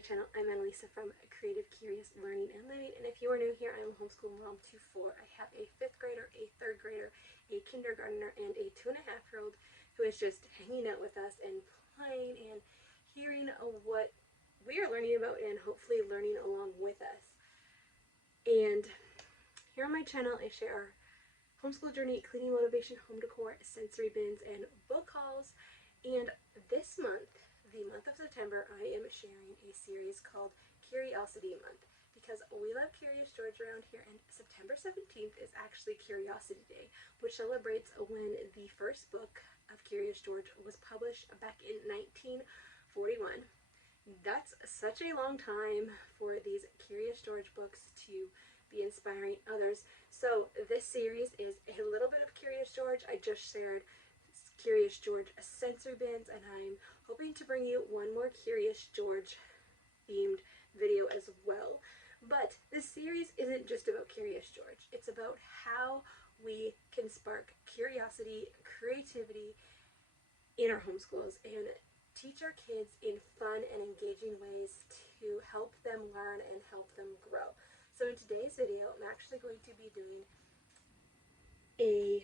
my channel. I'm Annalisa from Creative Curious Learning and Living, and if you are new here, I'm a homeschool mom to 4. I have a 5th grader, a 3rd grader, a kindergartner, and a 2.5-year-old who is just hanging out with us and playing and hearing what we are learning about and hopefully learning along with us. And here on my channel, I share our homeschool journey, cleaning motivation, home decor, sensory bins, and book hauls. And this month, the month of September, I am sharing a series called Curiosity Month because we love Curious George around here, and September 17th is actually Curiosity Day, which celebrates when the first book of Curious George was published back in 1941. That's such a long time for these Curious George books to be inspiring others. So this series is a little bit of Curious George. I just shared Curious George sensory bins, and I'm hoping to bring you one more Curious George themed video as well. But this series isn't just about Curious George. It's about how we can spark curiosity, creativity in our homeschools and teach our kids in fun and engaging ways to help them learn and help them grow. So in today's video, I'm actually going to be doing a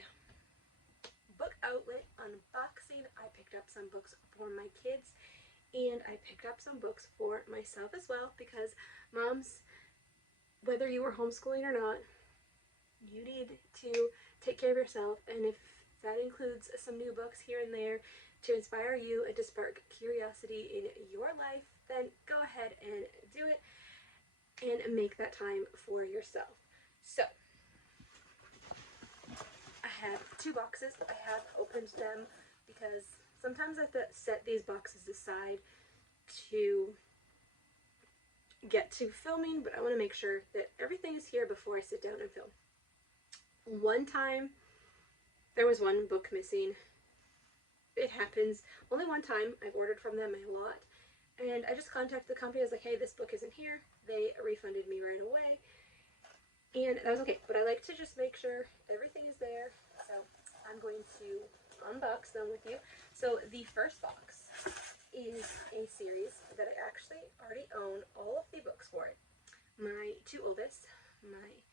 book outlet unboxing. I picked up some books for my kids, and I picked up some books for myself as well, because moms, whether you are homeschooling or not, you need to take care of yourself, and if that includes some new books here and there to inspire you and to spark curiosity in your life, then go ahead and do it and make that time for yourself. So I have 2 boxes. I have opened them because sometimes I have to set these boxes aside to get to filming, but I want to make sure that everything is here before I sit down and film. One time there was one book missing. It happens only one time. I've ordered from them a lot, and I just contacted the company. I was like, hey, this book isn't here. They refunded me right away, and that was okay. But I like to just make sure everything is there. So I'm going to unbox them with you. So the first box is a series that I actually already own all of the books for it. My 2 oldest, my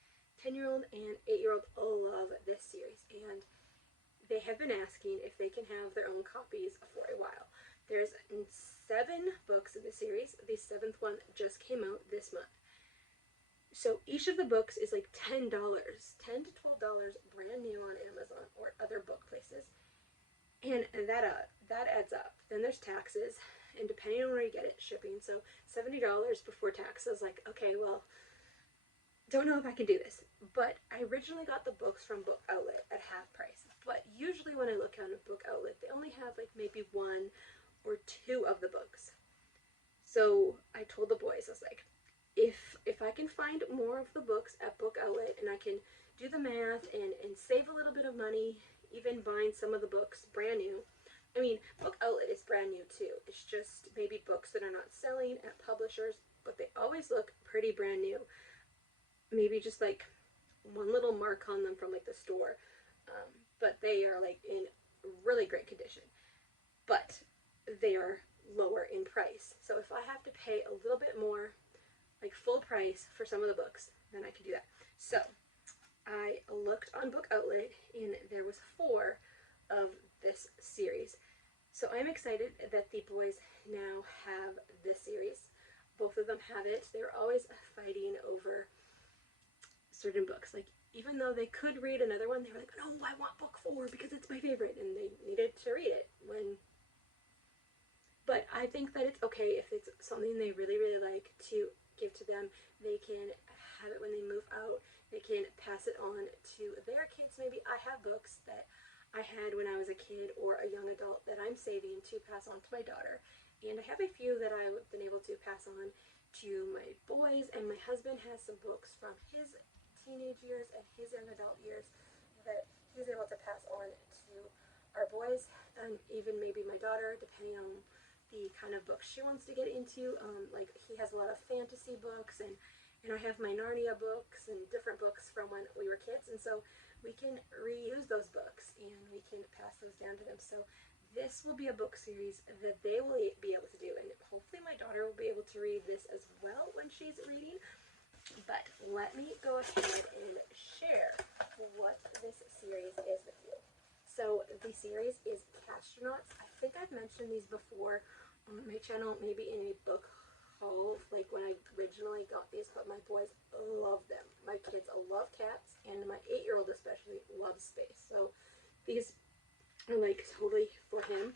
10-year-old and 8-year-old, love this series, and they have been asking if they can have their own copies for a while. There's 7 books in the series. The 7th one just came out this month. So each of the books is like $10, $10 to $12 brand new on Amazon or other book places. And that adds up. Then there's taxes, and depending on where you get it, shipping. So $70 before taxes. Like, okay, well, don't know if I can do this. But I originally got the books from Book Outlet at half price. But usually when I look at a Book Outlet, they only have like maybe 1 or 2 of the books. So I told the boys, I was like, if I can find more of the books at Book Outlet and I can do the math and save a little bit of money, even buying some of the books brand new. I mean, Book Outlet is brand new too. It's just maybe books that are not selling at publishers, but they always look pretty brand new. Maybe just like one little mark on them from like the store, but they are like in really great condition. But they are lower in price. So if I have to pay a little bit more, like full price for some of the books, then I can do that. So I looked on Book Outlet, and there was 4 of this series. So I'm excited that the boys now have this series. Both of them have it. They were always fighting over certain books. Like, even though they could read another one, they were like, no, I want book 4 because it's my favorite, and they needed to read it. But I think that it's okay if it's something they really, really like to give to them. They can have it when they move out. They can pass it on to their kids. Maybe I have books that I had when I was a kid or a young adult that I'm saving to pass on to my daughter. And I have a few that I've been able to pass on to my boys, and my husband has some books from his teenage years and his young adult years that he was able to pass on to our boys, and even maybe my daughter, depending on the kind of books she wants to get into. Like, he has a lot of fantasy books, and I have my Narnia books and different books from when we were kids, and so we can reuse those books and we can pass those down to them. So this will be a book series that they will be able to do, and hopefully my daughter will be able to read this as well when she's reading. But let me go ahead and share what this series is with you. So the series is Castronauts. I think I've mentioned these before on my channel, maybe in a book haul, like when I originally got these, but my boys love them. My kids love cats, and my 8-year-old especially loves space. So these are like totally for him.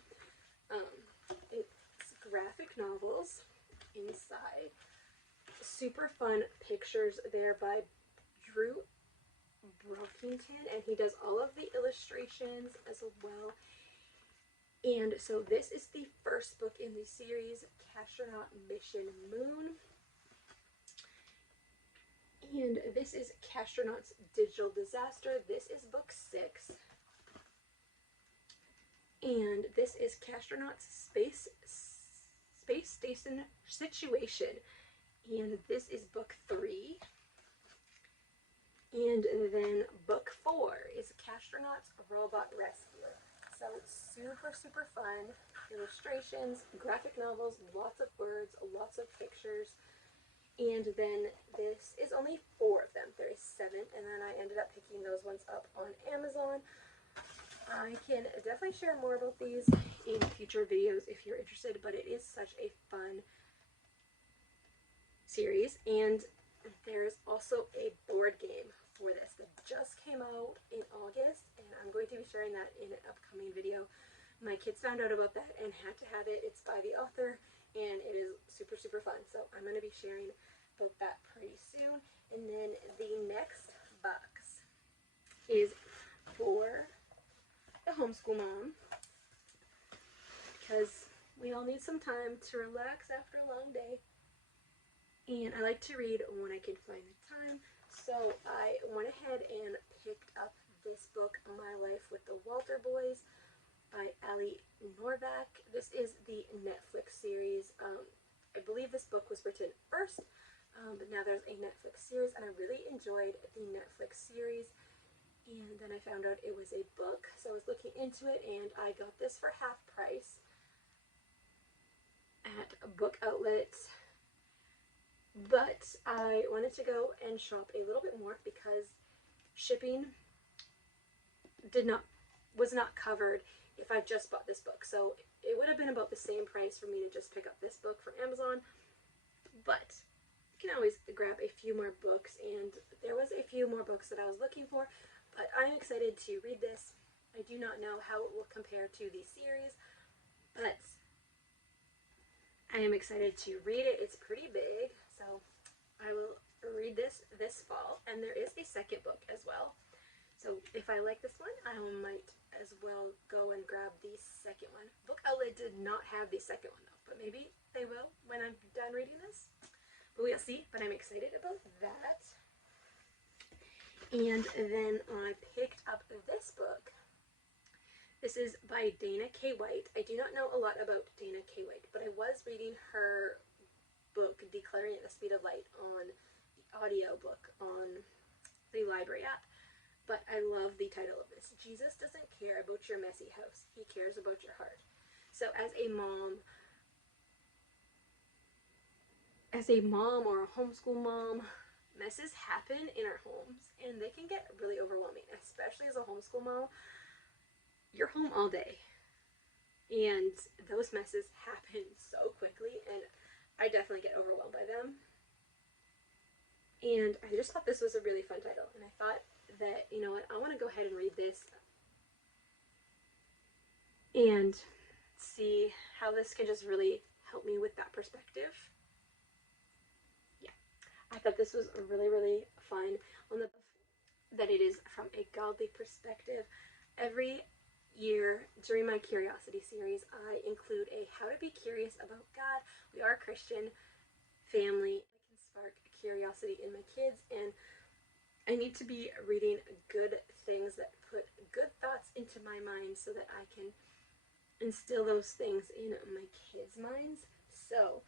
It's graphic novels inside. Super fun pictures there by Drew Brockington, and he does all of the illustrations as well. And so this is the first book in the series, Castronaut Mission Moon. And this is Castronauts Digital Disaster. This is book 6. And this is Castronauts Space Station Situation. And this is book 3. And then book 4 is Castronauts Robot Rescue. So it's super, super fun. Illustrations, graphic novels, lots of words, lots of pictures. And then this is only 4 of them. There is 7, and then I ended up picking those ones up on Amazon. I can definitely share more about these in future videos if you're interested, but it is such a fun series. And there's also a board game for this that just came out in August, and I'm going to be sharing that in an upcoming video. My kids found out about that and had to have it. It's by the author, and it is super, super fun. So I'm going to be sharing about that pretty soon. And then the next box is for the homeschool mom, because we all need some time to relax after a long day. And I like to read when I can find the time. So I went ahead and picked up this book, My Life with the Walter Boys by Ali Norvac. This is the Netflix series. I believe this book was written first, but now there's a Netflix series, and I really enjoyed the Netflix series. And then I found out it was a book, so I was looking into it, and I got this for half price at a book outlet. But I wanted to go and shop a little bit more because shipping was not covered if I just bought this book. So it would have been about the same price for me to just pick up this book from Amazon. But you can always grab a few more books, and there was a few more books that I was looking for. But I'm excited to read this. I do not know how it will compare to the series, but I am excited to read it. It's pretty big, so I will read this fall. And there is a second book as well. So if I like this one, I might as well go and grab the second one. Book Outlet did not have the second one though, but maybe they will when I'm done reading this. But we'll see. But I'm excited about that. And then I picked up this book. This is by Dana K. White. I do not know a lot about Dana K. White, but I was reading her book, Declaring at the Speed of Light, on the audio book on the library app. But I love the title of this. Jesus doesn't care about your messy house. He cares about your heart. So as a mom or a homeschool mom, messes happen in our homes, and they can get really overwhelming, especially as a homeschool mom. You're home all day, and those messes happen so quickly, and I definitely get overwhelmed by them. And I just thought this was a really fun title, and I thought that, you know what, I want to go ahead and read this and see how this can just really help me with that perspective. I thought this was really, really fun. On the that it is from a godly perspective. Every year during my curiosity series, I include a how to be curious about God. We are a Christian family. I can spark curiosity in my kids, and I need to be reading good things that put good thoughts into my mind so that I can instill those things in my kids' minds. So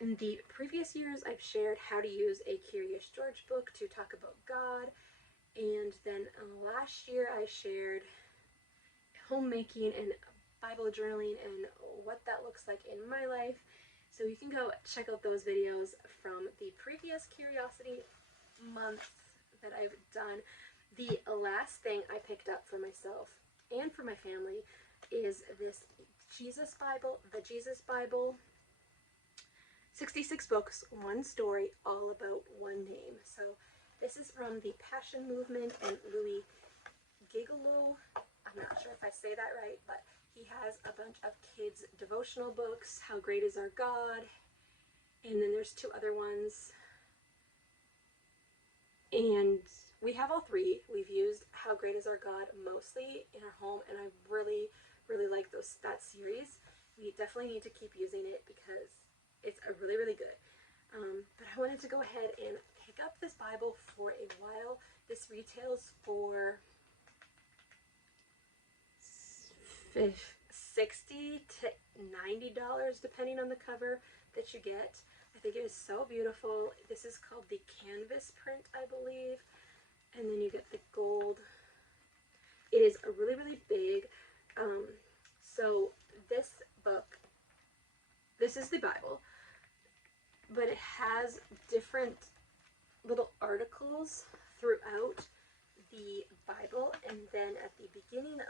in the previous years, I've shared how to use a Curious George book to talk about God. And then last year, I shared homemaking and Bible journaling and what that looks like in my life. So you can go check out those videos from the previous Curiosity month that I've done. The last thing I picked up for myself and for my family is this Jesus Bible, the Jesus Bible. 66 books, one story, all about one name. So this is from the Passion Movement and Louis Gigelot. I'm not sure if I say that right, but he has a bunch of kids' devotional books, How Great Is Our God, and then there's two other ones. And we have all three. We've used How Great Is Our God mostly in our home, and I really, really like that series. We definitely need to keep using it because it's really, really good. But I wanted to go ahead and pick up this Bible for a while. This retails for $60 to $90 depending on the cover that you get. I think it is so beautiful. This is called the canvas print, I believe. And then you get the gold. It is really, really big. So this book, this is the Bible, but it has different little articles throughout the Bible, and then at the beginning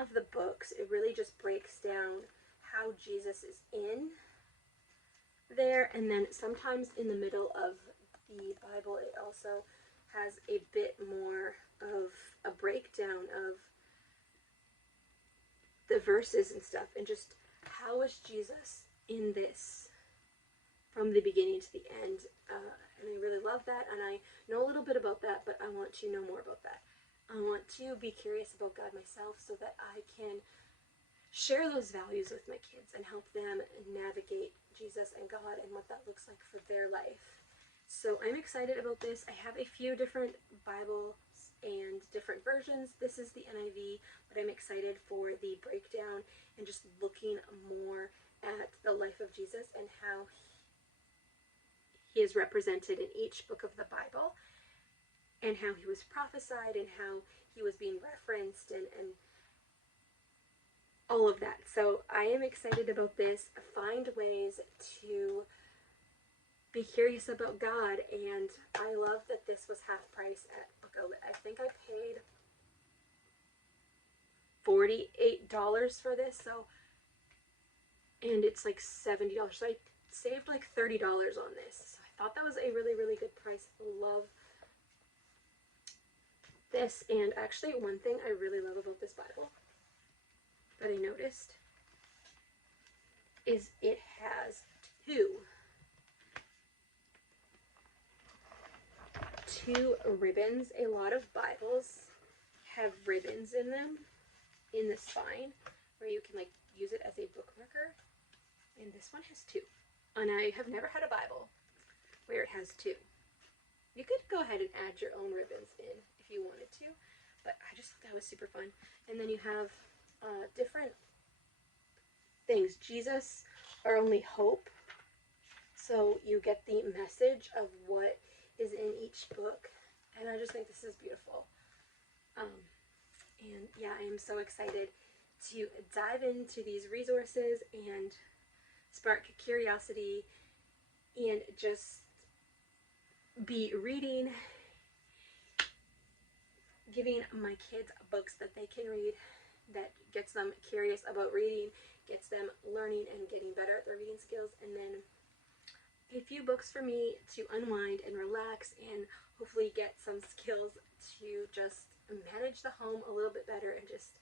of the books, it really just breaks down how Jesus is in there, and then sometimes in the middle of the Bible it also has a bit more of a breakdown of the verses and stuff, and just how is Jesus in this from the beginning to the end. And I really love that, and I know a little bit about that, but I want to know more about that. I want to be curious about God myself so that I can share those values with my kids and help them navigate Jesus and God and what that looks like for their life. So I'm excited about this. I have a few different Bibles and different versions. This is the NIV, but I'm excited for the breakdown and just looking more at the life of Jesus and how he is represented in each book of the Bible, and how he was prophesied, and how he was being referenced, and all of that. So I am excited about this. Find ways to be curious about God, and I love that this was half price at Book Outlet. I think I paid $48 for this, so, and it's like $70, so I saved like $30 on this. So I thought that was a really, really good price. Love this. And actually, one thing I really love about this Bible that I noticed is it has two ribbons. A lot of Bibles have ribbons in them in the spine where you can like use it as a bookmarker, and this one has two. And I have never had a Bible where it has two. You could go ahead and add your own ribbons in if you wanted to, but I just thought that was super fun. And then you have different things. Jesus, our only hope. So you get the message of what is in each book, and I just think this is beautiful. And yeah, I am so excited to dive into these resources and spark curiosity and just be reading, giving my kids books that they can read, that gets them curious about reading, gets them learning and getting better at their reading skills, and then a few books for me to unwind and relax and hopefully get some skills to just manage the home a little bit better and just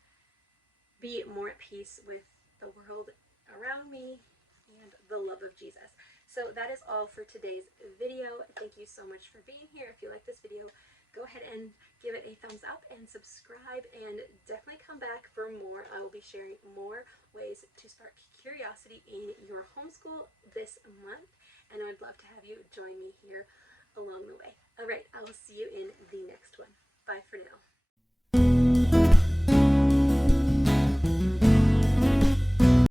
be more at peace with the world around me and the love of Jesus. So that is all for today's video. Thank you so much for being here. If you like this video, go ahead and give it a thumbs up and subscribe, and definitely come back for more. I will be sharing more ways to spark curiosity in your homeschool this month, and I'd love to have you join me here along the way. All right, I will see you in the next one. Bye for now.